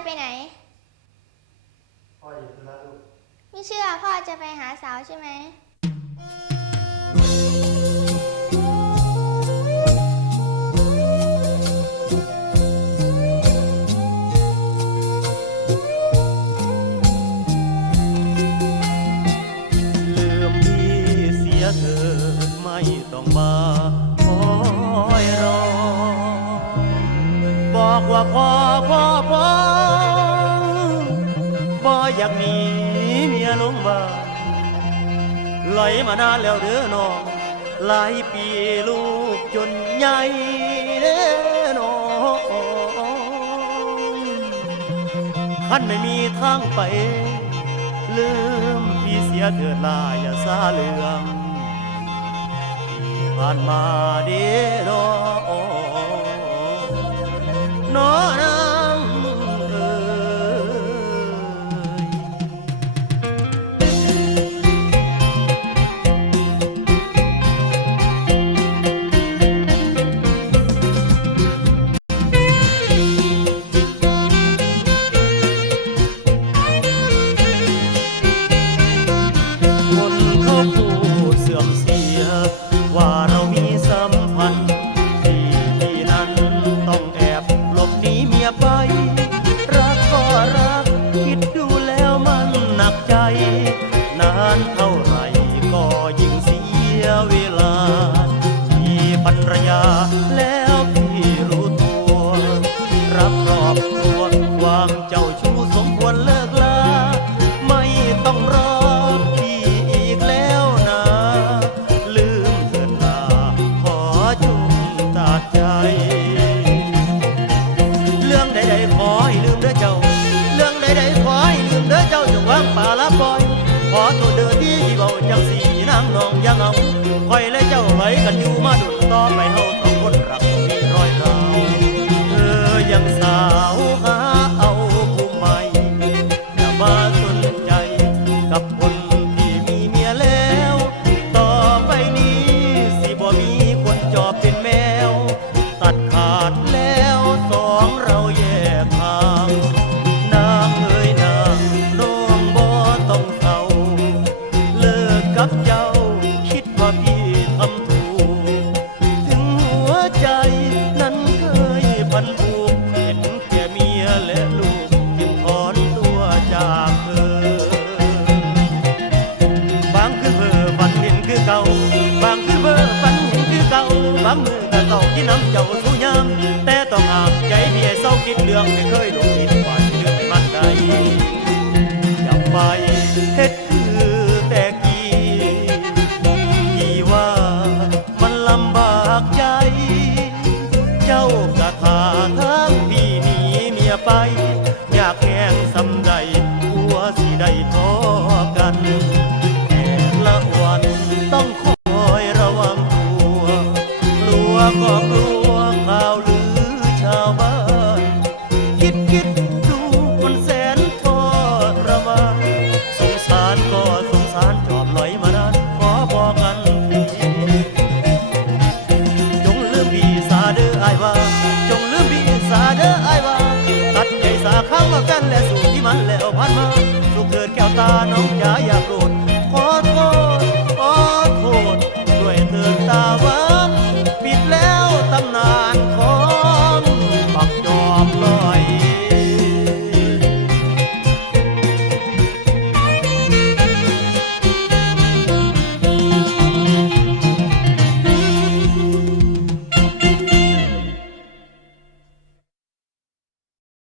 จะไปไหนพ่ออยู่ธุระลูกไม่เชื่อพ่อจะไปหาสาวใช่ไหมลืมพี่เสียเธอไม่ต้องมาคอยรอบอกว่าพ่อบ่อยากหนีเมียลงบ้านไหลมานานแล้วเด้อน้องหลายปีลูกจนใหญ่เด้อน้องคันไม่มีทางไปลืมพี่เสียเถิดลาอย่าซาเลือมที่ผ่านมาเด้อน้องเอ๋คนเขาพูดเสื่อมเสียว่าเรามีสัมพันธ์ที่นั้นต้องแอบหลบหนีเมียไปรักก็รักคิดดูแล้วมันหนักใจนานเท่าไหร่ก็ยิ่งเสียเวลามีภรรยาแล้วพี่รู้ตัวรับครอบครัวความเจ้าชู้สมควรเลิกลาไม่ต้องรอพี่อีกแล้วนะลืมเถิดนาขอจงตัดใจเรื่องใดๆขอให้ลืมเด้อเจ้าเรื่องใดๆขอให้ลืมเด้อเจ้าจงวางป่าละปล่อยขอตัวเดินที่เบาจังสีนางนองยังเอาคอยและเจ้าไหลกันอยู่มาดุดต่อไปเฮาสองคนรักมีรอยร้าวเธอยังสาวหาเอาผู้ใหม่อย่ามาสนใจกับคนที่มีเมียแล้วต่อไปนี้สิบ่มีคนจอบเป็นแมวตัดขาดแล้วสองเราแยกทางนางเอ๋ยนางน้องบ่ต้องเศร้าเลิกกับเจ้าคิดว่าพี่ทำถูกถึงหัวใจนั้นเคยพันผูกเห็นแก่เมียและลูกจึงถอนตัวจากเธอบางคืนเพ้อฝันเห็นคือเก่าบางคืนเพ้อฝันเห็นคือเก่าบางมือแต่เศร้าที่น้ำเจ้าสู้ยามแต่ต้องห่างใจพี่ให้เศร้าคิดเรื่องไม่เคยหลงผิดว่าที่เรื่องไม่มั่นใจอย่าไปเฮ็ดคือแต่กี้ที่ว่ามันลำบากใจเจ้ากะทาทั้งพี่หนีเมียไปอยากแห้งสำใดกลัวสิได้ทอกันแต่ละวันต้องคอยระวังตัวกลัวก็กลัวข่าวลือชาวบ้านคิดดูมันแสนทรมานสงสารก็สงสารจอบลอยมานานขอบอกกันทีจงลืมพี่สาเด้ออ้ายว่าจงลืมพี่สาเด้ออ้ายว่าตัดใจสาข้างมากันและสู่ที่มันแล้วผ่านมาสุขเถิดแก้วตาน้องจ๋าอย่าโกรธขอ